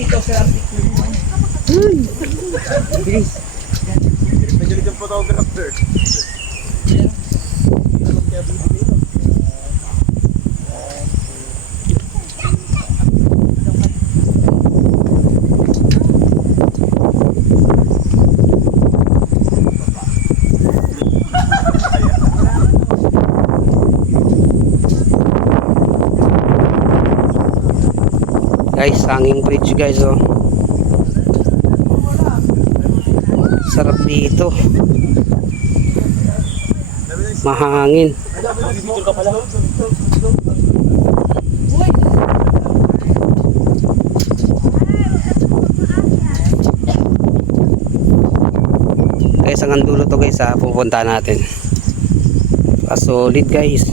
dito sa Arctic Bilis. Magaling ang photographer. Guys, hanging bridge guys oh. Sarap dito. Mahangin. Guys, ang dulo to guys ha, pupunta natin. Solid guys.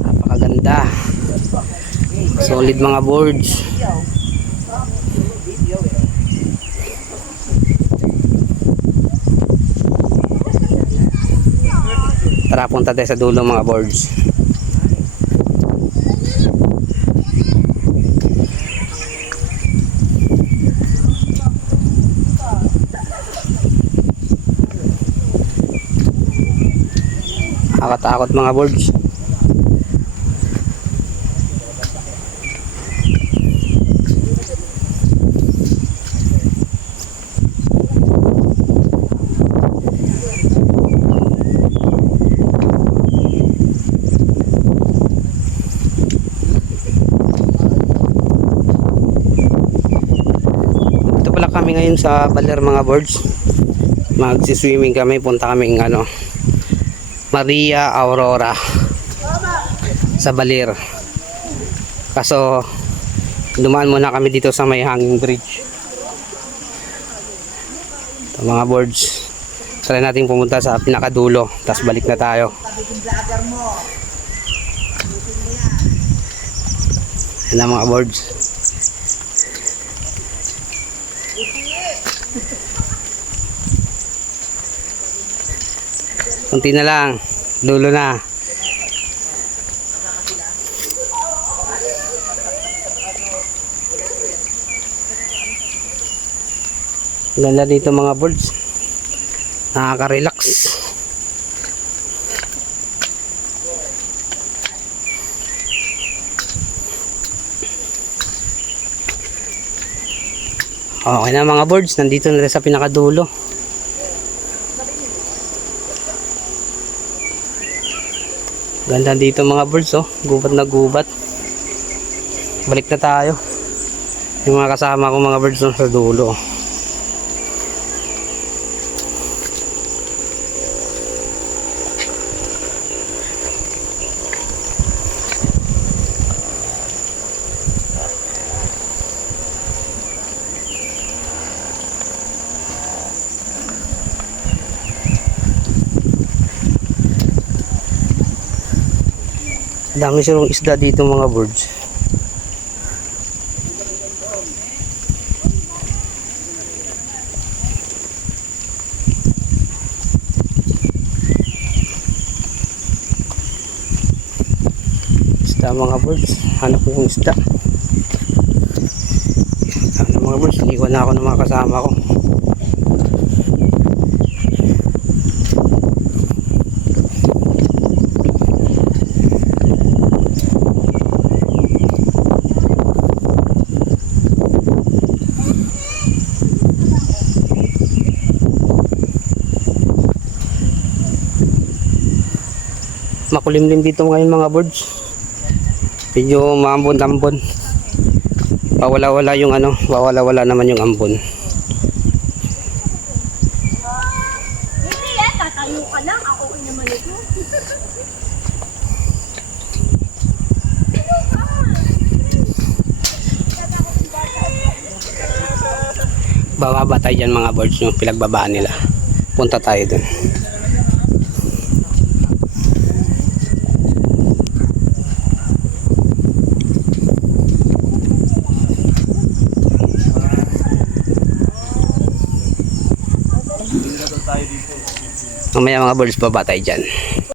Napakaganda. Solid mga boards. Tara punta tayo sa dulo mga boards. Nakakatakot mga boards. Ito pala kami ngayon sa Baler mga boards. Magsiswimming kami, punta kami ng ano, Maria Aurora sa Baler. Kaso dumaan muna kami dito sa may hanging bridge. Ito, mga boards. Try natin pumunta sa pinakadulo, tapos balik na tayo. Yan ang mga boards. Kunti na lang. Dulo na. Ganda dito mga birds. Nakaka-relax. Okay na mga birds. Nandito na sa pinakadulo. Ganda dito mga birds oh. Gubat na gubat. Balik na tayo. Yung mga kasama ko mga birds oh, sa dulo. Dami silang isda dito mga birds. Isda mga birds. Hanap ko yung isda. Ano mga birds, na ako ng mga kasama ko. Makulimlim dito ngayon mga birds medyo maambon-ambon. Pawala-wala yung ano pawala-wala naman yung ambon. Yan, tatayo ka lang. Ako okay naman ito. bababa tayo dyan mga birds yung pinagbabaan nila. Punta tayo dun mamaya mga birds baba tayo dyan